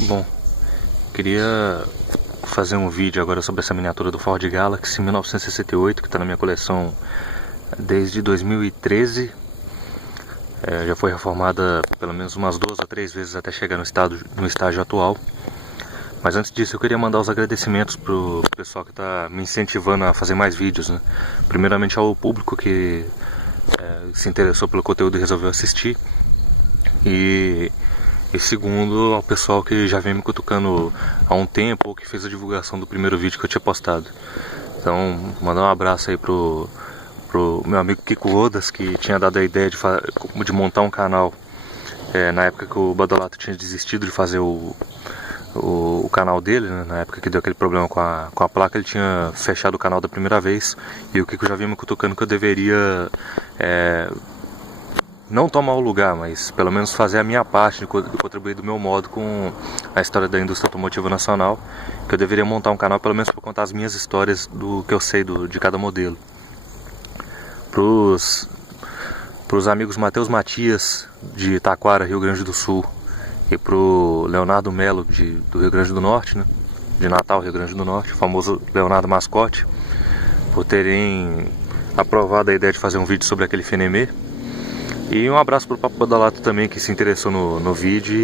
Bom, queria fazer um vídeo agora sobre essa miniatura do Ford Galaxy 1968, que está na minha coleção desde 2013. Já foi reformada pelo menos umas 2 ou 3 vezes até chegar no estágio atual. Mas antes disso eu queria mandar os agradecimentos pro pessoal que está me incentivando a fazer mais vídeos, né? Primeiramente ao público que se interessou pelo conteúdo e resolveu assistir. E segundo, ao pessoal que já vem me cutucando há um tempo ou que fez a divulgação do primeiro vídeo que eu tinha postado. Então, mandar um abraço aí pro meu amigo Kiko Odas, que tinha dado a ideia de montar um canal na época que o Badolato tinha desistido de fazer o canal dele, né? Na época que deu aquele problema com a placa, ele tinha fechado o canal da primeira vez. E o Kiko já vinha me cutucando que eu deveria não tomar o lugar, mas pelo menos fazer a minha parte de contribuir do meu modo com a história da indústria automotiva nacional, que eu deveria montar um canal pelo menos para contar as minhas histórias do que eu sei de cada modelo. Pros amigos Matheus Matias, de Taquara, Rio Grande do Sul, e pro Leonardo Melo, do Rio Grande do Norte, né? De Natal, Rio Grande do Norte, o famoso Leonardo Mascote, por terem aprovado a ideia de fazer um vídeo sobre aquele Fenemê. E um abraço pro Papo Badolato também, que se interessou no vídeo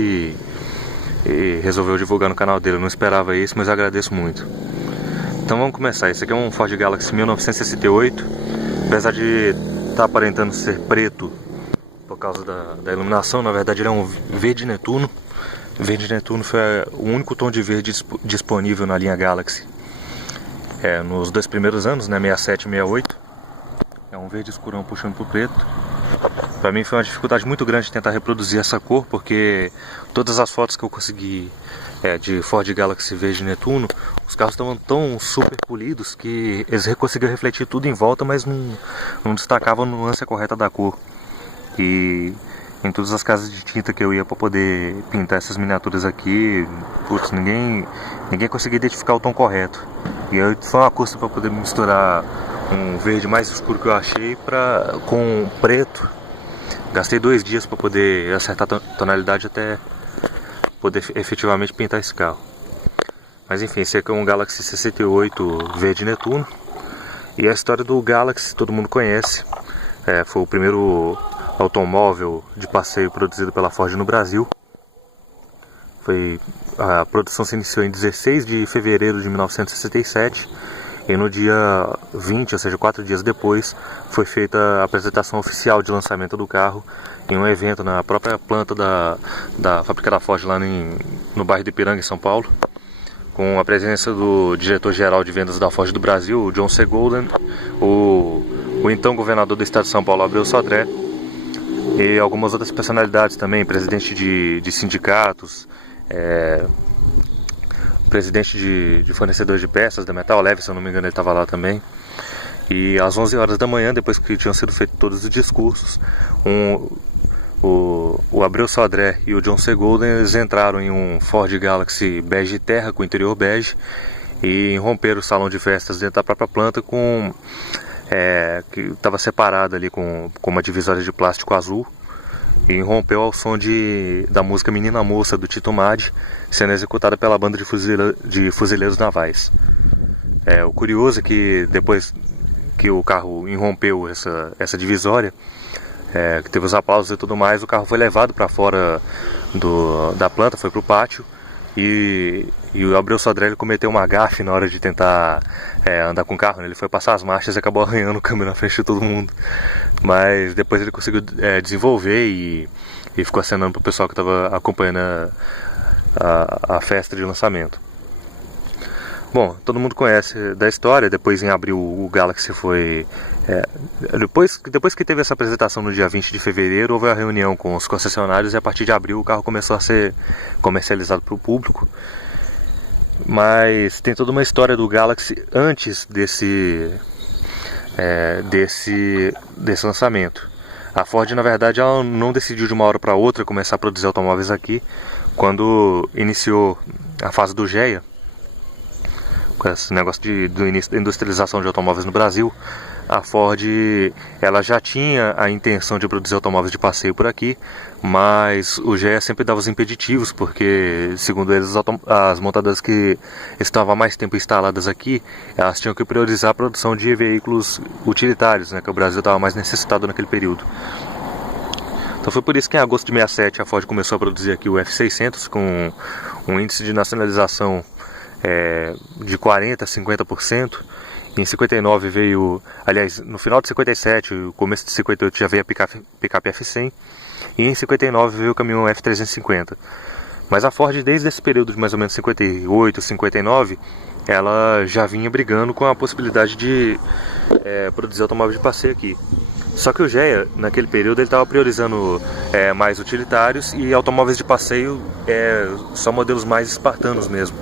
e resolveu divulgar no canal dele. Eu não esperava isso, mas eu agradeço muito. Então vamos começar. Esse aqui é um Ford Galaxy 1968. Apesar de estar aparentando ser preto por causa da iluminação, na verdade ele é um verde Netuno. Verde Netuno foi o único tom de verde disponível na linha Galaxy nos 2 primeiros anos, né, 67 e 68. É um verde escurão puxando pro preto. Pra mim foi uma dificuldade muito grande tentar reproduzir essa cor, porque todas as fotos que eu consegui de Ford Galaxy verde Netuno, os carros estavam tão super polidos que eles conseguiam refletir tudo em volta, mas não destacavam a nuance correta da cor. E em todas as casas de tinta que eu ia para poder pintar essas miniaturas aqui, putz, ninguém conseguia identificar o tom correto. E aí foi uma custa para poder misturar um verde mais escuro que eu achei com preto. Gastei 2 dias para poder acertar a tonalidade até poder efetivamente pintar esse carro. Mas enfim, esse aqui é um Galaxy 68 verde Netuno. E a história do Galaxy todo mundo conhece. Foi o primeiro automóvel de passeio produzido pela Ford no Brasil. A produção se iniciou em 16 de fevereiro de 1967. E no dia 20, ou seja, 4 dias depois, foi feita a apresentação oficial de lançamento do carro em um evento na própria planta da fábrica da Ford lá no bairro de Ipiranga, em São Paulo, com a presença do diretor-geral de vendas da Ford do Brasil, o John C. Golden, o então governador do estado de São Paulo, Abreu Sodré, e algumas outras personalidades também, presidente de sindicatos, presidente de fornecedores de peças da Metal Leve, se eu não me engano, ele estava lá também. E às 11 horas da manhã, depois que tinham sido feitos todos os discursos, o Abreu Sodré e o John C. Golden, eles entraram em um Ford Galaxy bege terra, com interior bege, e romperam o salão de festas dentro da própria planta, que estava separado ali com uma divisória de plástico azul, e rompeu ao som da música Menina Moça, do Tito Madi, sendo executada pela banda de fuzileiros navais. O curioso é que depois que o carro irrompeu essa divisória, que teve os aplausos e tudo mais, o carro foi levado para fora da planta, foi para o pátio, e o Abreu Sodré cometeu uma gafe na hora de tentar andar com o carro, né? Ele foi passar as marchas e acabou arranhando o câmbio na frente de todo mundo. Mas depois ele conseguiu desenvolver e ficou acenando pro pessoal que estava acompanhando a festa de lançamento. Bom, todo mundo conhece da história. Depois, em abril, o Galaxy foi... Depois que teve essa apresentação no dia 20 de fevereiro, houve a reunião com os concessionários, e a partir de abril o carro começou a ser comercializado para o público. Mas tem toda uma história do Galaxy antes desse lançamento. A Ford, na verdade, ela não decidiu de uma hora para outra começar a produzir automóveis aqui. Quando iniciou a fase do GEA, com esse negócio do início da industrialização de automóveis no Brasil, a Ford ela já tinha a intenção de produzir automóveis de passeio por aqui, mas o GEA sempre dava os impeditivos, porque, segundo eles, as montadoras que estavam há mais tempo instaladas aqui, elas tinham que priorizar a produção de veículos utilitários, né, que o Brasil estava mais necessitado naquele período. Então foi por isso que em agosto de 67 a Ford começou a produzir aqui o F600 com um índice de nacionalização de 40% a 50%. Em 59 veio, aliás, no final de 57, o começo de 58 já veio a picape F100 e em 59 veio o caminhão F350. Mas a Ford, desde esse período de mais ou menos 58, 59, ela já vinha brigando com a possibilidade de produzir automóvel de passeio aqui. Só que o GEA, naquele período, ele estava priorizando mais utilitários e automóveis de passeio só modelos mais espartanos mesmo.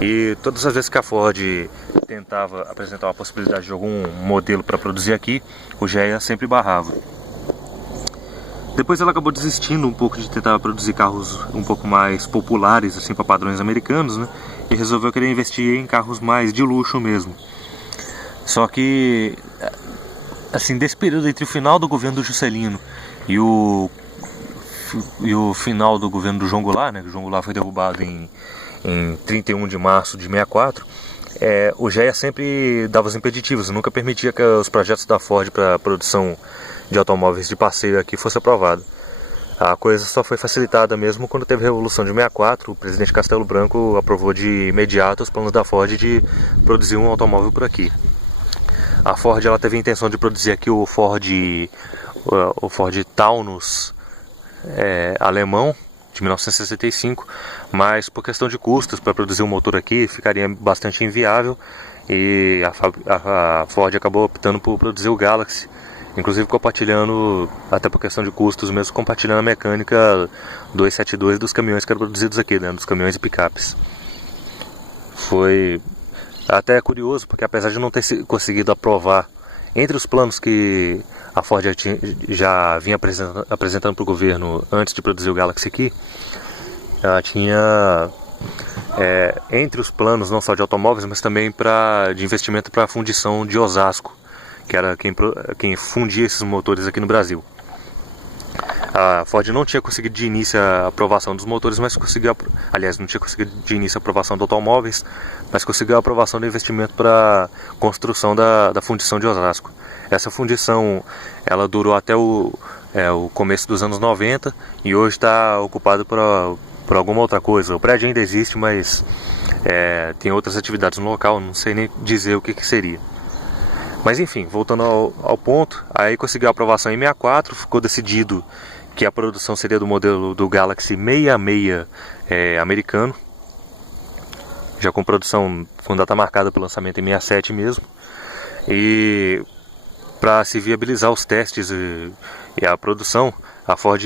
E todas as vezes que a Ford tentava apresentar uma possibilidade de algum modelo para produzir aqui, o GEA sempre barrava. Depois ela acabou desistindo um pouco de tentar produzir carros um pouco mais populares, assim, para padrões americanos, né? E resolveu querer investir em carros mais de luxo mesmo. Só que, assim, desse período entre o final do governo do Juscelino e o final do governo do João Goulart, né? Que o João Goulart foi derrubado em 31 de março de 64, o GEA sempre dava os impeditivos, nunca permitia que os projetos da Ford para a produção de automóveis de passeio aqui fosse aprovado. A coisa só foi facilitada mesmo quando teve a Revolução de 64, o presidente Castelo Branco aprovou de imediato os planos da Ford de produzir um automóvel por aqui. A Ford ela teve a intenção de produzir aqui o Ford Taunus alemão, de 1965, mas por questão de custos para produzir um motor aqui ficaria bastante inviável e a Ford acabou optando por produzir o Galaxy, inclusive compartilhando, até por questão de custos mesmo, compartilhando a mecânica 272 dos caminhões que eram produzidos aqui, né, dos caminhões e picapes. Foi até curioso, porque apesar de não ter conseguido aprovar entre os planos que a Ford já vinha apresentando para o governo antes de produzir o Galaxy aqui, ela tinha entre os planos não só de automóveis, mas também de investimento para a fundição de Osasco, que era quem fundia esses motores aqui no Brasil. A Ford não tinha conseguido de início a aprovação dos motores, mas conseguiu, aliás, não tinha conseguido de início a aprovação de automóveis, mas conseguiu a aprovação do investimento para construção da fundição de Osasco. Essa fundição ela durou até o começo dos anos 90 e hoje está ocupada por alguma outra coisa. O prédio ainda existe, mas tem outras atividades no local, não sei nem dizer o que seria. Mas enfim, voltando ao ponto, aí conseguiu a aprovação em 64, ficou decidido que a produção seria do modelo do Galaxy 66 americano, já com produção com data marcada para o lançamento em 67 mesmo. E para se viabilizar os testes e a produção, a Ford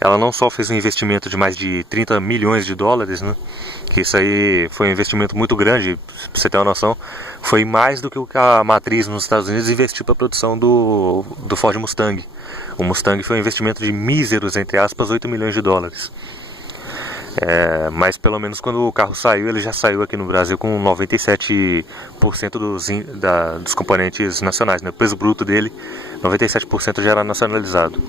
ela não só fez um investimento de mais de 30 milhões de dólares, né? Que isso aí foi um investimento muito grande, para você ter uma noção, foi mais do que o que a matriz nos Estados Unidos investiu para a produção do Ford Mustang. O Mustang foi um investimento de míseros, entre aspas, 8 milhões de dólares. Mas pelo menos quando o carro saiu, ele já saiu aqui no Brasil com 97% dos componentes nacionais, né? O peso bruto dele, 97% já era nacionalizado.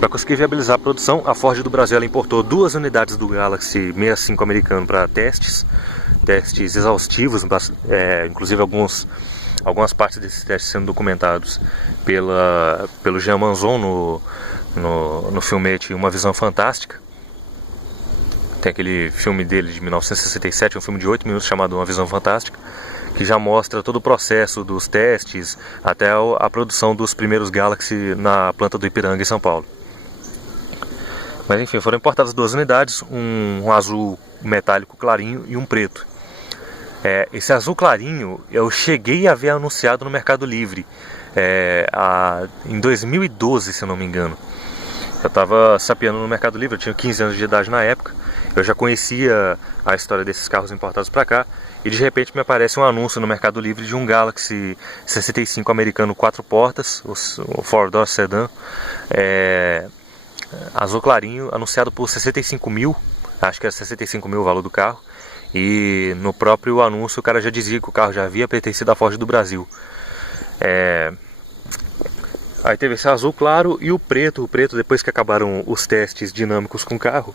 Para conseguir viabilizar a produção, a Ford do Brasil ela importou 2 unidades do Galaxy 65 americano para testes exaustivos, inclusive algumas partes desses testes sendo documentados pelo Jean Manzon no filmete Uma Visão Fantástica. Tem aquele filme dele de 1967, um filme de 8 minutos chamado Uma Visão Fantástica, que já mostra todo o processo dos testes até a produção dos primeiros Galaxy na planta do Ipiranga, em São Paulo. Mas enfim, foram importadas 2 unidades, um azul metálico clarinho e um preto. Esse azul clarinho eu cheguei a ver anunciado no Mercado Livre em 2012, se eu não me engano. Eu estava sapeando no Mercado Livre, eu tinha 15 anos de idade na época. Eu já conhecia a história desses carros importados para cá. E de repente me aparece um anúncio no Mercado Livre de um Galaxy 65 americano 4 portas, o 4-door sedan, azul clarinho, anunciado por 65 mil, acho que era 65 mil o valor do carro. E no próprio anúncio o cara já dizia que o carro já havia pertencido à Ford do Brasil. Aí teve esse azul claro e o preto. O preto, depois que acabaram os testes dinâmicos com o carro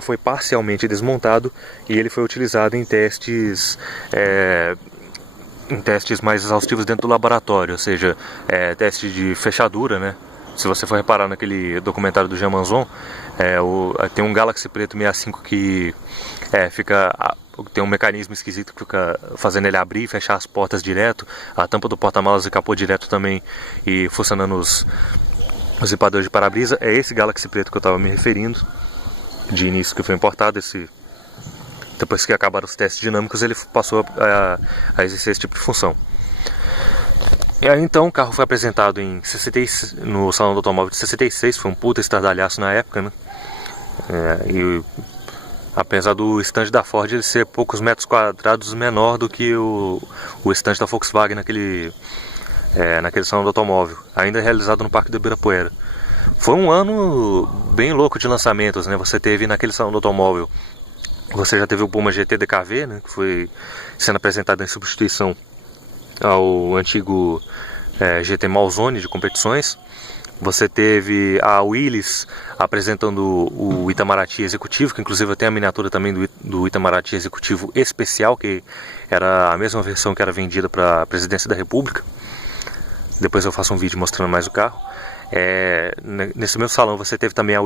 foi parcialmente desmontado e ele foi utilizado em testes mais exaustivos dentro do laboratório, ou seja, teste de fechadura, né? Se você for reparar naquele documentário do Jean Manzon, tem um Galaxy Preto 65 que tem um mecanismo esquisito que fica fazendo ele abrir e fechar as portas direto, a tampa do porta-malas e capô direto também, e funcionando os zipadores de para-brisa. É esse Galaxy Preto que eu estava me referindo, de início, que foi importado. Depois que acabaram os testes dinâmicos, ele passou a exercer esse tipo de função. E aí então o carro foi apresentado no Salão do Automóvel de 66, foi um puta estardalhaço na época, né? E apesar do stand da Ford ele ser poucos metros quadrados menor do que o stand da Volkswagen naquele Salão do Automóvel, ainda realizado no Parque do Ibirapuera. Foi um ano bem louco de lançamentos, né? Você teve naquele Salão do Automóvel, você já teve o Puma GT DKV, né? Que foi sendo apresentado em substituição ao antigo GT Malzone de competições. Você teve a Willys apresentando o Itamaraty Executivo, que inclusive tem a miniatura também do Itamaraty Executivo Especial, que era a mesma versão que era vendida para a Presidência da República. Depois eu faço um vídeo mostrando mais o carro. Nesse mesmo salão você teve também a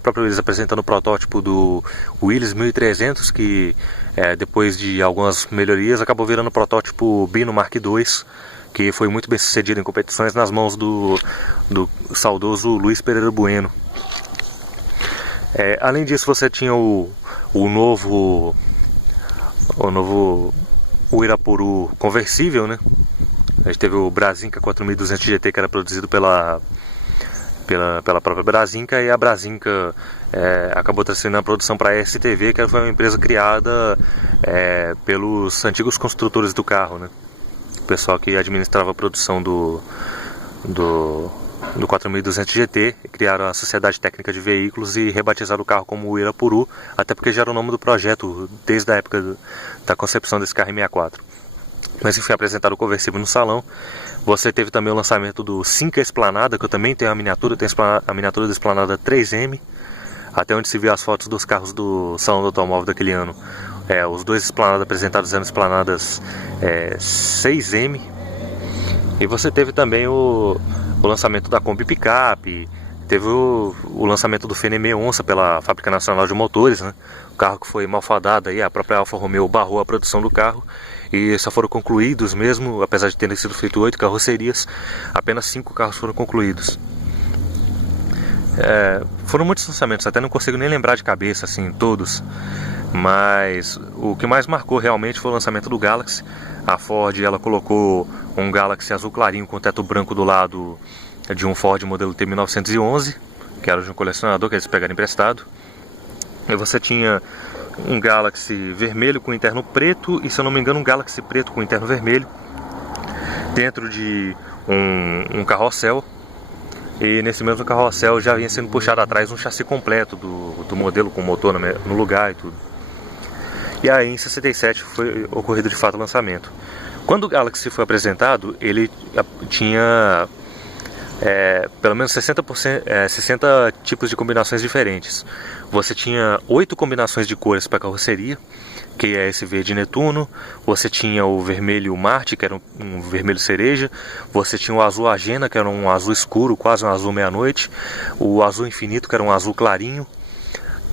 própria Willys apresentando o protótipo do Willys 1300, que depois de algumas melhorias acabou virando o protótipo Bino Mark II, que foi muito bem sucedido em competições nas mãos do saudoso Luiz Pereira Bueno. Além disso você tinha o novo Irapuru conversível, né? A gente teve o Brasinca 4200 GT, que era produzido pela própria Brasinca, e a Brasinca acabou transferindo a produção para a STV, que foi uma empresa criada pelos antigos construtores do carro, né? O pessoal que administrava a produção do 4200 GT, criaram a Sociedade Técnica de Veículos e rebatizaram o carro como o Irapuru, até porque já era o nome do projeto desde a época da concepção desse carro em 64. Mas enfim, apresentaram o conversível no salão. Você teve também o lançamento do Cinca Esplanada, que eu também tenho a miniatura, a miniatura da Esplanada 3M, até onde se viu as fotos dos carros do Salão do Automóvel daquele ano. Os dois Esplanadas apresentados eram Esplanadas 6M. E você teve também o lançamento da Kombi Picape, teve o lançamento do Fenemê Onça pela Fábrica Nacional de Motores, né? O carro que foi malfadado, aí a própria Alfa Romeo barrou a produção do carro e só foram concluídos mesmo, apesar de terem sido feitas 8 carrocerias, apenas 5 carros foram concluídos. Foram muitos lançamentos, até não consigo nem lembrar de cabeça assim todos, mas o que mais marcou realmente foi o lançamento do Galaxy. A Ford ela colocou um Galaxy azul clarinho com teto branco do lado de um Ford modelo T1911, que era de um colecionador que eles pegaram emprestado. E você tinha um Galaxy vermelho com interno preto e, se eu não me engano, um Galaxy preto com interno vermelho dentro de um carrossel. E nesse mesmo carrossel já vinha sendo puxado atrás um chassi completo do modelo, com motor no lugar e tudo. E aí em 67 foi ocorrido de fato o lançamento. Quando o Galaxy foi apresentado, ele tinha pelo menos 60 tipos de combinações diferentes. Você tinha 8 combinações de cores para carroceria, que é esse verde Netuno. Você tinha o vermelho Marte, que era um vermelho cereja. Você tinha o azul Agena, que era um azul escuro, quase um azul meia-noite. O azul Infinito, que era um azul clarinho.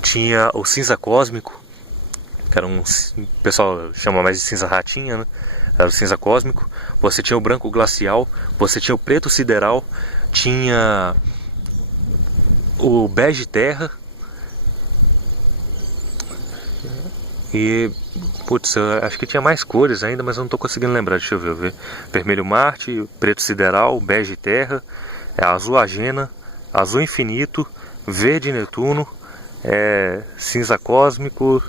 Tinha o cinza cósmico, que era o pessoal chama mais de cinza ratinha, né? Era o cinza cósmico. Você tinha o branco glacial. Você tinha o preto sideral. Tinha o bege terra. E, putz, eu acho que tinha mais cores ainda, mas eu não estou conseguindo lembrar. Deixa eu ver. Vermelho Marte, preto sideral, bege terra, azul Agena, azul Infinito, verde Netuno, cinza cósmico.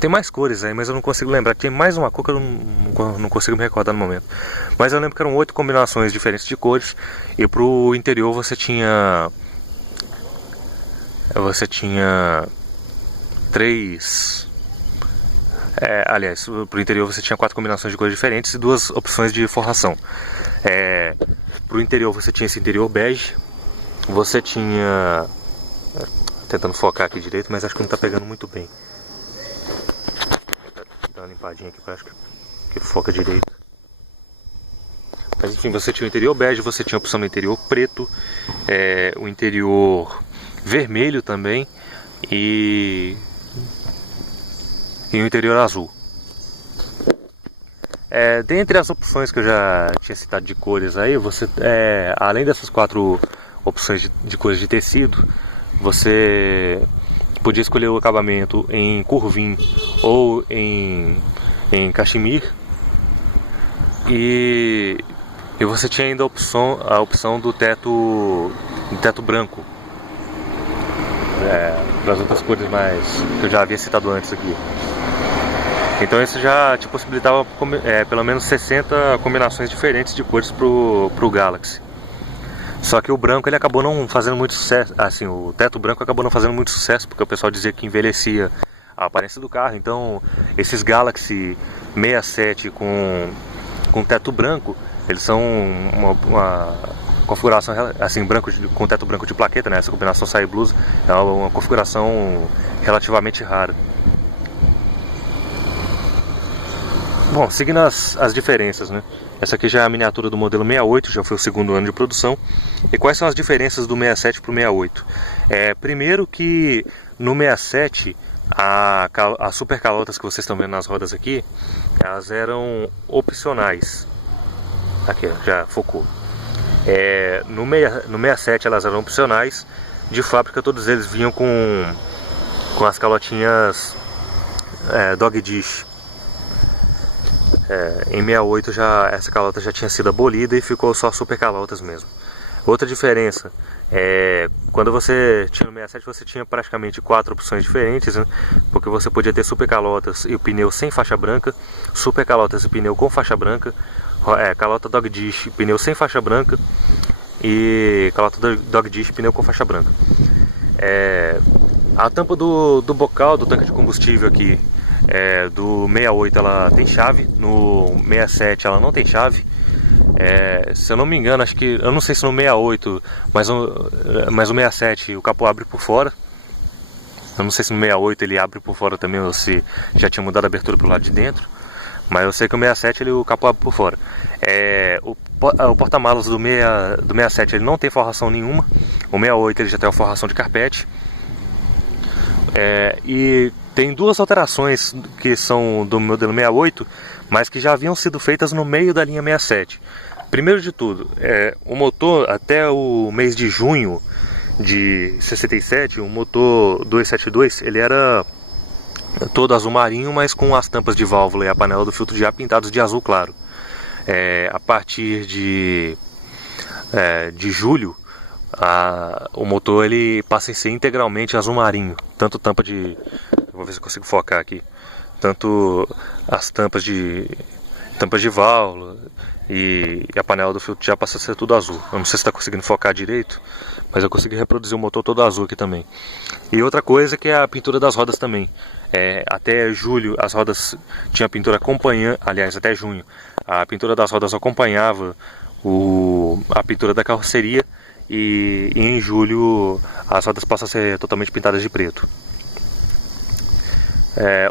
Tem mais cores aí, mas eu não consigo lembrar. Tem mais uma cor que eu não consigo me recordar no momento. Mas eu lembro que eram 8 combinações diferentes de cores. E pro interior você tinha você tinha 3... aliás, pro interior você tinha 4 combinações de cores diferentes e 2 opções de forração. Pro interior você tinha esse interior bege, você tinha... tentando focar aqui direito, mas acho que não tá pegando muito bem. Dá uma limpadinha aqui, acho que foca direito. Mas enfim, você tinha o interior bege, você tinha a opção do interior preto, o interior vermelho também e o interior azul. Dentre as opções que eu já tinha citado de cores aí, você, além dessas 4 opções de cores de tecido, você podia escolher o acabamento em curvim ou em cachemir, e você tinha ainda a opção do teto branco, das outras cores mais que eu já havia citado antes aqui. Então isso já te possibilitava pelo menos 60 combinações diferentes de cores pro Galaxy. Só que o branco ele acabou não fazendo muito sucesso, assim, o teto branco acabou não fazendo muito sucesso, porque o pessoal dizia que envelhecia a aparência do carro. Então esses Galaxy 67 com teto branco, eles são uma configuração assim, com teto branco de plaqueta, né? Essa combinação Sky Blues é uma configuração relativamente rara. Bom, seguindo as diferenças, né? Essa aqui já é a miniatura do modelo 68, já foi o 2º ano de produção. E quais são as diferenças do 67 para o 68? Primeiro que no 67, as super calotas que vocês estão vendo nas rodas aqui, elas eram opcionais. Aqui, já focou. No 67 elas eram opcionais. De fábrica todos eles vinham com as calotinhas Dog Dish. Em 68 essa calota já tinha sido abolida e ficou só super calotas mesmo. Outra diferença quando você tinha no 67 você tinha praticamente 4 opções diferentes, né? Porque você podia ter super calotas e o pneu sem faixa branca, super calotas e pneu com faixa branca, calota Dog Dish pneu sem faixa branca e calota Dog Dish pneu com faixa branca. A tampa do bocal do tanque de combustível aqui do 68 ela tem chave, no 67 ela não tem chave. Se eu não me engano, eu não sei se no 68, mas o 67 o capô abre por fora. Eu não sei se no 68 ele abre por fora também ou se já tinha mudado a abertura pro lado de dentro. Mas eu sei que o 67 o capô abre por fora. O porta-malas do 67 ele não tem forração nenhuma. O 68 ele já tem uma forração de carpete. E tem 2 alterações que são do modelo 68, mas que já haviam sido feitas no meio da linha 67. Primeiro de tudo, o motor até o mês de junho de 67, o motor 272, ele era todo azul marinho, mas com as tampas de válvula e a panela do filtro de ar pintados de azul claro. A partir de julho, o motor ele passa a ser integralmente azul marinho, tanto tampa de... vou ver se eu consigo focar aqui. Tanto as tampas de válvula e a panela do filtro já passa a ser tudo azul. Eu não sei se está conseguindo focar direito, mas eu consegui reproduzir o motor todo azul aqui também. E outra coisa que é a pintura das rodas também. Até julho as rodas tinham pintura acompanhando, aliás até junho a pintura das rodas acompanhava a pintura da carroceria, e em julho as rodas passam a ser totalmente pintadas de preto.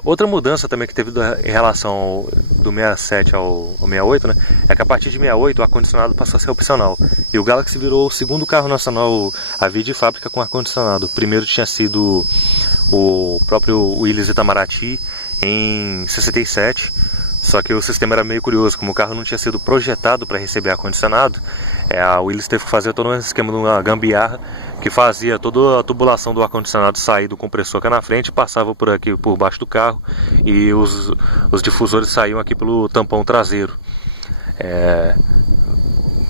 Outra mudança também que teve em relação do 67 ao 68, né, é que a partir de 68 o ar-condicionado passou a ser opcional. E o Galaxy virou o 2º carro nacional a vir de fábrica com ar-condicionado. O primeiro tinha sido o próprio Willys Itamaraty em 67. Só que o sistema era meio curioso, como o carro não tinha sido projetado para receber ar-condicionado, a Willys teve que fazer todo um esquema de uma gambiarra que fazia toda a tubulação do ar-condicionado sair do compressor que é na frente, passava por aqui por baixo do carro e os difusores saíam aqui pelo tampão traseiro.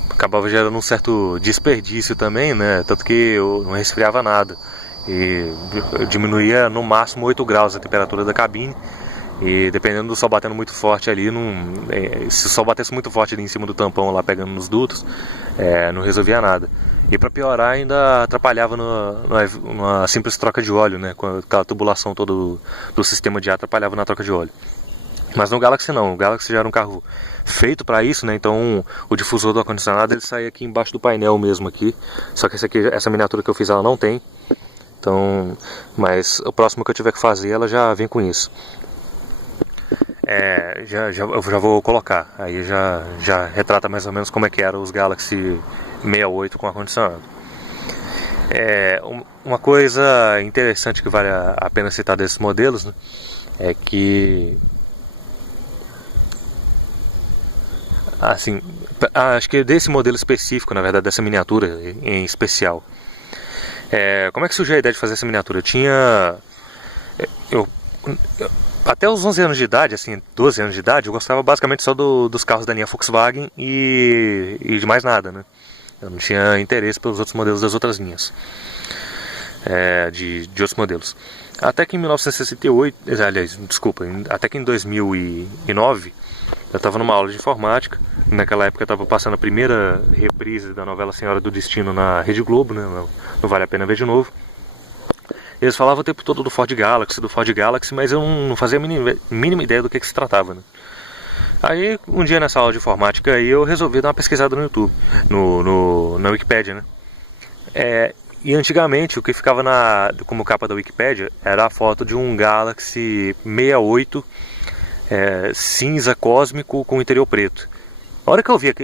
Acabava gerando um certo desperdício também, né? Tanto que eu não resfriava nada e diminuía no máximo 8 graus a temperatura da cabine. E dependendo do sol batendo muito forte ali, se o sol batesse muito forte ali em cima do tampão, lá pegando nos dutos, não resolvia nada. E para piorar ainda atrapalhava numa simples troca de óleo, né? Com aquela tubulação toda do sistema de ar atrapalhava na troca de óleo. Mas no Galaxy não, o Galaxy já era um carro feito para isso, né? Então o difusor do ar-condicionado ele sai aqui embaixo do painel mesmo aqui. Só que essa miniatura que eu fiz ela não tem. Então, mas o próximo que eu tiver que fazer ela já vem com isso. Eu já vou colocar, aí já retrata mais ou menos como é que eram os Galaxy 68 com ar-condicionado. Uma coisa interessante que vale a pena citar desses modelos, né, é que assim, acho que desse modelo específico, na verdade, dessa miniatura em especial, como é que surgiu a ideia de fazer essa miniatura? Até os 11 anos de idade, assim, 12 anos de idade, eu gostava basicamente só dos carros da linha Volkswagen e de mais nada, né? Eu não tinha interesse pelos outros modelos das outras linhas, de outros modelos. Até que em 1968, aliás, desculpa, até que em 2009, eu estava numa aula de informática. Naquela época eu estava passando a primeira reprise da novela Senhora do Destino na Rede Globo, né? Não vale a pena ver de novo. Eles falavam o tempo todo do Ford Galaxy, mas eu não fazia a mínima ideia do que se tratava, né? Aí, um dia nessa aula de informática, aí eu resolvi dar uma pesquisada no YouTube, na Wikipédia, né? E antigamente, o que ficava como capa da Wikipédia era a foto de um Galaxy 68 cinza cósmico com interior preto. A hora que eu vi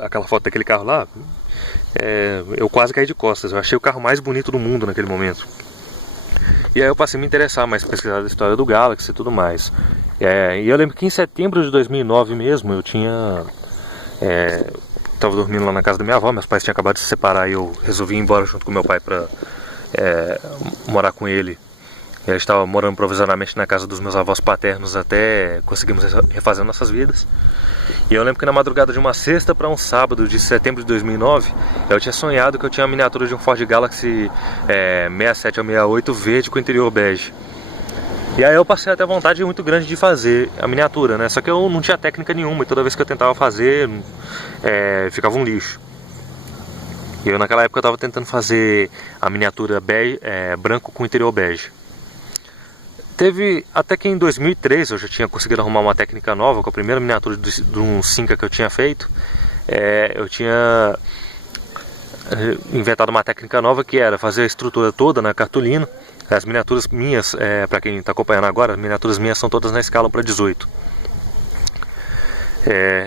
aquela foto daquele carro lá, eu quase caí de costas. Eu achei o carro mais bonito do mundo naquele momento. E aí eu passei a me interessar mais, pesquisar a história do Galaxy e tudo mais. E eu lembro que em setembro de 2009 mesmo, eu estava dormindo lá na casa da minha avó. Meus pais tinham acabado de se separar e eu resolvi ir embora junto com meu pai para morar com ele. E a gente estava morando provisoriamente na casa dos meus avós paternos até conseguirmos refazer nossas vidas. E eu lembro que na madrugada de uma sexta para um sábado de setembro de 2009, eu tinha sonhado que eu tinha a miniatura de um Ford Galaxy 67 ou 68 verde com interior bege. E aí eu passei até vontade muito grande de fazer a miniatura, né? Só que eu não tinha técnica nenhuma e toda vez que eu tentava fazer, ficava um lixo. E eu naquela época eu estava tentando fazer a miniatura branco com interior bege. Teve até que em 2003 eu já tinha conseguido arrumar uma técnica nova com a primeira miniatura de um Cinca que eu tinha feito. Eu tinha inventado uma técnica nova que era fazer a estrutura toda na cartolina. As miniaturas minhas, para quem está acompanhando agora, as miniaturas minhas são todas na escala para 18.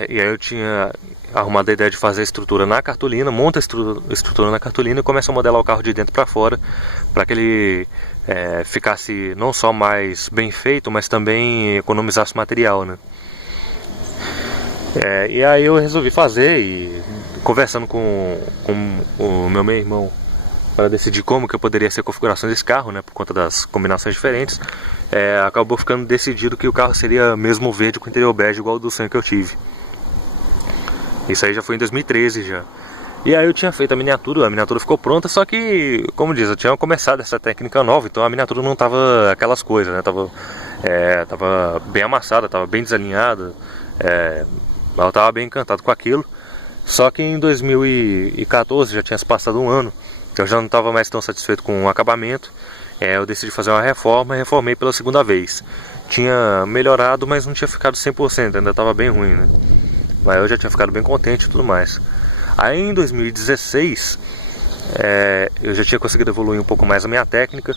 E aí eu tinha arrumado a ideia de fazer a estrutura na cartolina, monta a estrutura na cartolina e começa a modelar o carro de dentro para fora, para que ele ficasse não só mais bem feito, mas também economizasse material, né? E aí eu resolvi fazer, e conversando com o meu irmão para decidir como que eu poderia ser a configuração desse carro, né, por conta das combinações diferentes, acabou ficando decidido que o carro seria mesmo verde com interior bege, igual ao do sonho que eu tive. Isso aí já foi em 2013 já. E aí eu tinha feito a miniatura ficou pronta, só que, como diz, eu tinha começado essa técnica nova, então a miniatura não tava aquelas coisas, né? Tava bem amassada, tava bem desalinhada, eu tava bem encantado com aquilo. Só que em 2014, já tinha se passado um ano, eu já não estava mais tão satisfeito com o acabamento. Eu decidi fazer uma reforma e reformei pela segunda vez. Tinha melhorado, mas não tinha ficado 100%, ainda estava bem ruim, né? Mas eu já tinha ficado bem contente e tudo mais. Aí em 2016, eu já tinha conseguido evoluir um pouco mais a minha técnica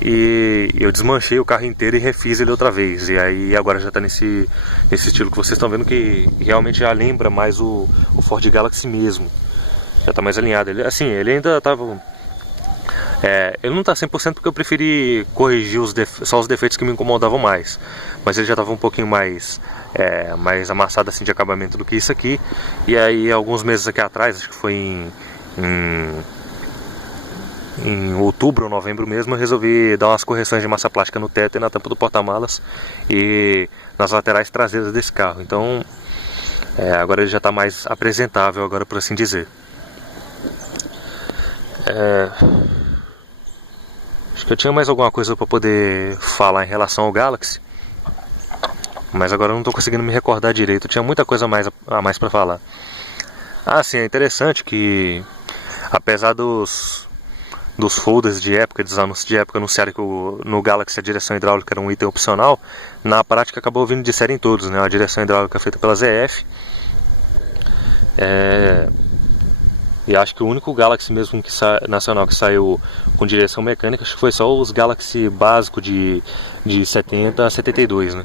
e eu desmanchei o carro inteiro e refiz ele outra vez. E aí agora já está nesse estilo que vocês estão vendo, que realmente já lembra mais o Ford Galaxy mesmo. Já está mais alinhado. Ele ainda estava... ele não está 100% porque eu preferi corrigir só os defeitos que me incomodavam mais. Mas ele já estava um pouquinho mais amassado assim de acabamento do que isso aqui. E aí alguns meses aqui atrás, acho que foi em outubro ou novembro mesmo, eu resolvi dar umas correções de massa plástica no teto e na tampa do porta-malas e nas laterais traseiras desse carro. Então agora ele já está mais apresentável, agora, por assim dizer. Acho que eu tinha mais alguma coisa para poder falar em relação ao Galaxy, mas agora eu não estou conseguindo me recordar direito. Eu tinha muita coisa a mais para falar. Sim, é interessante que Apesar dos folders de época, dos anúncios de época anunciarem que no Galaxy a direção hidráulica era um item opcional, na prática acabou vindo de série em todos, né? A direção hidráulica feita pela ZF. E acho que o único Galaxy mesmo nacional que saiu com direção mecânica, acho que foi só os Galaxy básico de 70 a 72, né?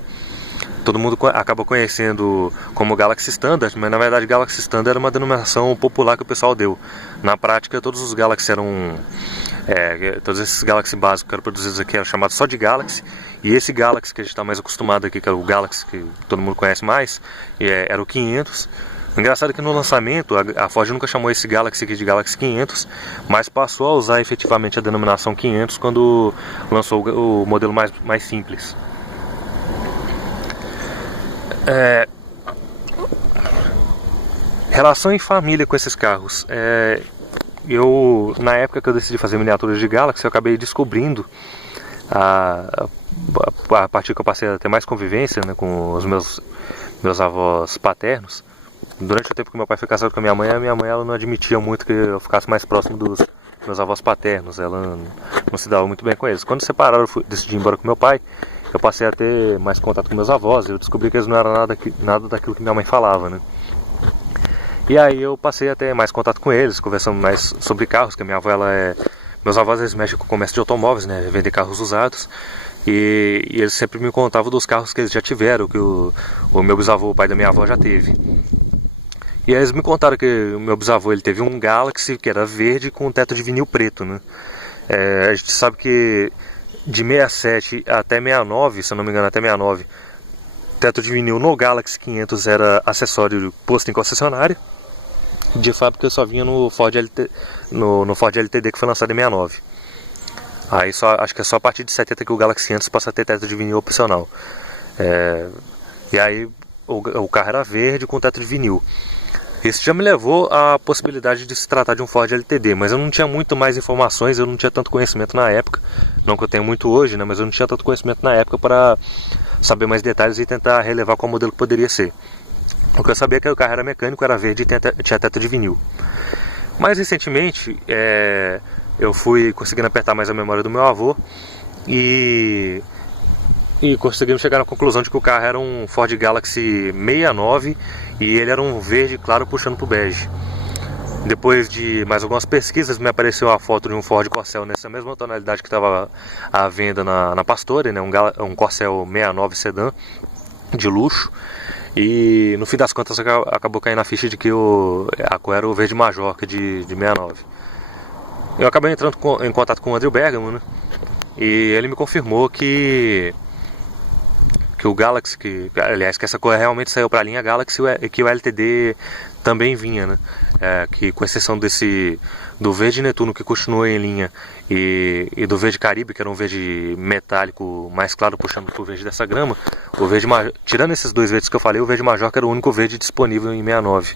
Todo mundo acaba conhecendo como Galaxy Standard, mas na verdade Galaxy Standard era uma denominação popular que o pessoal deu. Na prática, todos os Galaxy eram... todos esses Galaxy básicos que eram produzidos aqui eram chamados só de Galaxy. E esse Galaxy que a gente está mais acostumado aqui, que é o Galaxy que todo mundo conhece mais, era o 500. O engraçado é que no lançamento, a Ford nunca chamou esse Galaxy aqui de Galaxy 500, mas passou a usar efetivamente a denominação 500 quando lançou o modelo mais simples. Relação em família com esses carros. Na época que eu decidi fazer miniaturas de Galaxy, eu acabei descobrindo, a partir que eu passei a ter mais convivência, né, com os meus avós paternos. Durante o tempo que meu pai foi casado com a minha mãe ela não admitia muito que eu ficasse mais próximo dos meus avós paternos. Ela não se dava muito bem com eles. Quando separaram, eu decidi ir embora com meu pai. Eu passei a ter mais contato com meus avós. Eu descobri que eles não eram nada daquilo que minha mãe falava, né? E aí eu passei a ter mais contato com eles, conversando mais sobre carros, que a minha avó, meus avós, eles mexem com o comércio de automóveis, né? Vendem carros usados. E eles sempre me contavam dos carros que eles já tiveram, que o meu bisavô, o pai da minha avó, já teve. E aí eles me contaram que o meu bisavô, ele teve um Galaxy que era verde com teto de vinil preto, né? A gente sabe que de 67 até 69, se eu não me engano, até 69, teto de vinil no Galaxy 500 era acessório posto em concessionária. De fábrica só vinha no Ford LTD que foi lançado em 69. Aí acho que é só a partir de 70 que o Galaxy 500 passa a ter teto de vinil opcional. E aí o carro era verde com teto de vinil. Isso já me levou à possibilidade de se tratar de um Ford LTD, mas eu não tinha muito mais informações, eu não tinha tanto conhecimento na época, não que eu tenho muito hoje, né, mas eu não tinha tanto conhecimento na época para saber mais detalhes e tentar relevar qual modelo que poderia ser. O que eu sabia é que o carro era mecânico, era verde e tinha teto de vinil. Mais recentemente, eu fui conseguindo apertar mais a memória do meu avô e conseguimos chegar na conclusão de que o carro era um Ford Galaxy 69 e ele era um verde claro puxando para o bege. Depois de mais algumas pesquisas, me apareceu a foto de um Ford Corcel nessa mesma tonalidade que estava à venda na Pastore, né? Um Corcel 69 sedã de luxo. E no fim das contas acabou caindo a ficha de que a cor era o verde Majorca de 69. Eu acabei entrando em contato com o Andrew Bergamo, né? E ele me confirmou que o Galaxy, que essa cor realmente saiu para a linha Galaxy e que o LTD também vinha, né? Que com exceção do verde Netuno, que continuou em linha, e do verde Caribe, que era um verde metálico mais claro puxando para o verde dessa grama, tirando esses dois verdes que eu falei, o verde Majorca era o único verde disponível em 69.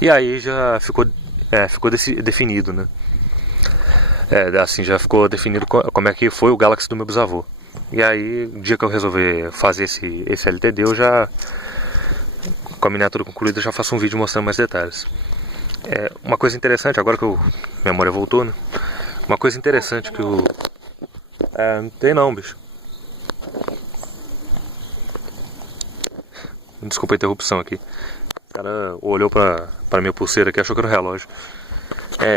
E aí já ficou definido, né? Assim já ficou definido como é que foi o Galaxy do meu bisavô. E aí, no dia que eu resolver fazer esse LTD, eu já, com a miniatura concluída, já faço um vídeo mostrando mais detalhes. Uma coisa interessante, agora que minha memória voltou, né? Uma coisa interessante que o... não tem não, bicho. Desculpa a interrupção aqui. O cara olhou pra minha pulseira aqui e achou que era um relógio.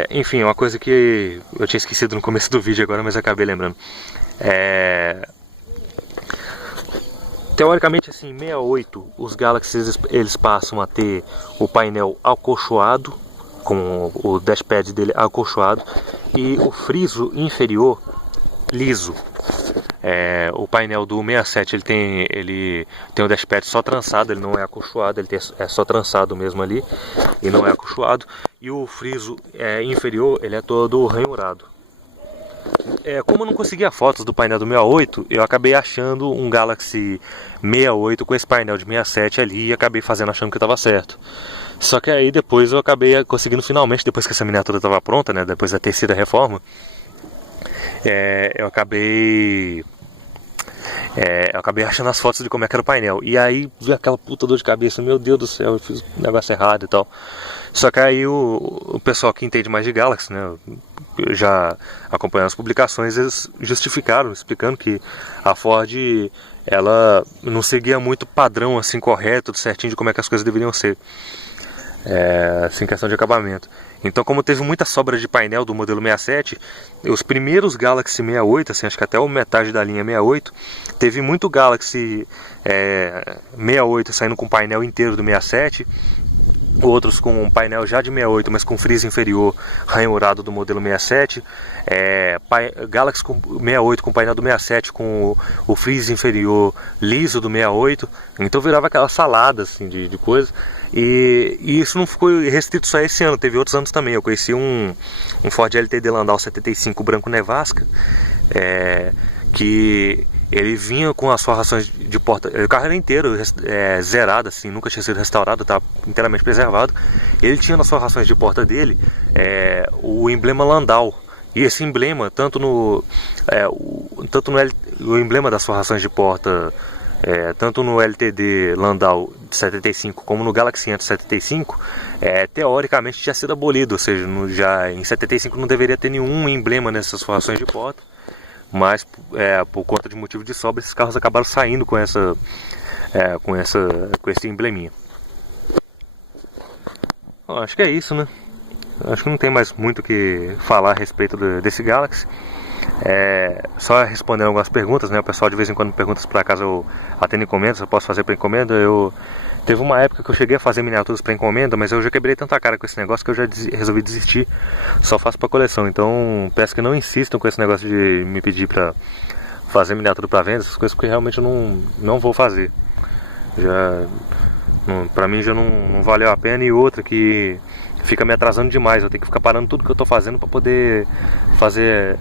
Enfim, uma coisa que eu tinha esquecido no começo do vídeo agora, mas acabei lembrando. Teoricamente, assim, em 68, os Galaxies eles passam a ter o painel acolchoado, com o dashpad dele acolchoado, e o friso inferior liso. O painel do 67 ele tem o dashpad só trançado, ele não é acolchoado, é só trançado mesmo ali, e não é acolchoado. E o friso inferior ele é todo ranhurado. Como eu não conseguia fotos do painel do 68, eu acabei achando um Galaxy 68 com esse painel de 67 ali e acabei achando que estava certo. Só que aí depois eu acabei conseguindo finalmente, depois que essa miniatura estava pronta, né, depois da terceira reforma, eu acabei eu acabei achando as fotos de como é que era o painel. E aí vi aquela puta dor de cabeça, meu Deus do céu, eu fiz um negócio errado e tal. Só que aí o pessoal que entende mais de Galaxy, né, já acompanhando as publicações, eles justificaram, explicando que a Ford, ela não seguia muito padrão assim correto, certinho de como é que as coisas deveriam ser. Assim, questão de acabamento. Então, como teve muita sobra de painel do modelo 67, os primeiros Galaxy 68, assim, acho que até o metade da linha 68, teve muito Galaxy 68 saindo com painel inteiro do 67, outros com um painel já de 68, mas com friso inferior ranhurado do modelo 67, Galaxy 68 com painel do 67 com o friso inferior liso do 68, então virava aquela salada assim, de coisa. E isso não ficou restrito só a esse ano, teve outros anos também. Eu conheci um Ford LTD Landau 75 branco Nevasca, que ele vinha com as forrações de porta, o carro era inteiro zerado, assim, nunca tinha sido restaurado, estava inteiramente preservado. Ele tinha nas forrações de porta dele o emblema Landau. E esse emblema, o emblema das forrações de porta, tanto no LTD Landau 75 como no Galaxy 575, teoricamente tinha sido abolido, ou seja, já em 75 não deveria ter nenhum emblema nessas forrações de porta, mas por conta de motivo de sobra, esses carros acabaram saindo com esse embleminha. Bom, acho que é isso, né? Acho que não tem mais muito o que falar a respeito desse Galaxy. Só respondendo algumas perguntas, né? O pessoal de vez em quando me pergunta se por acaso eu atendo encomendas, se eu posso fazer para encomenda. Teve uma época que eu cheguei a fazer miniaturas para encomenda, mas eu já quebrei tanta cara com esse negócio que eu já resolvi desistir. Só faço para coleção, então peço que não insistam com esse negócio de me pedir para fazer miniatura para venda, essas coisas que realmente eu não vou fazer. Para mim já não valeu a pena. E outra que fica me atrasando demais, eu tenho que ficar parando tudo que eu estou fazendo para poder fazer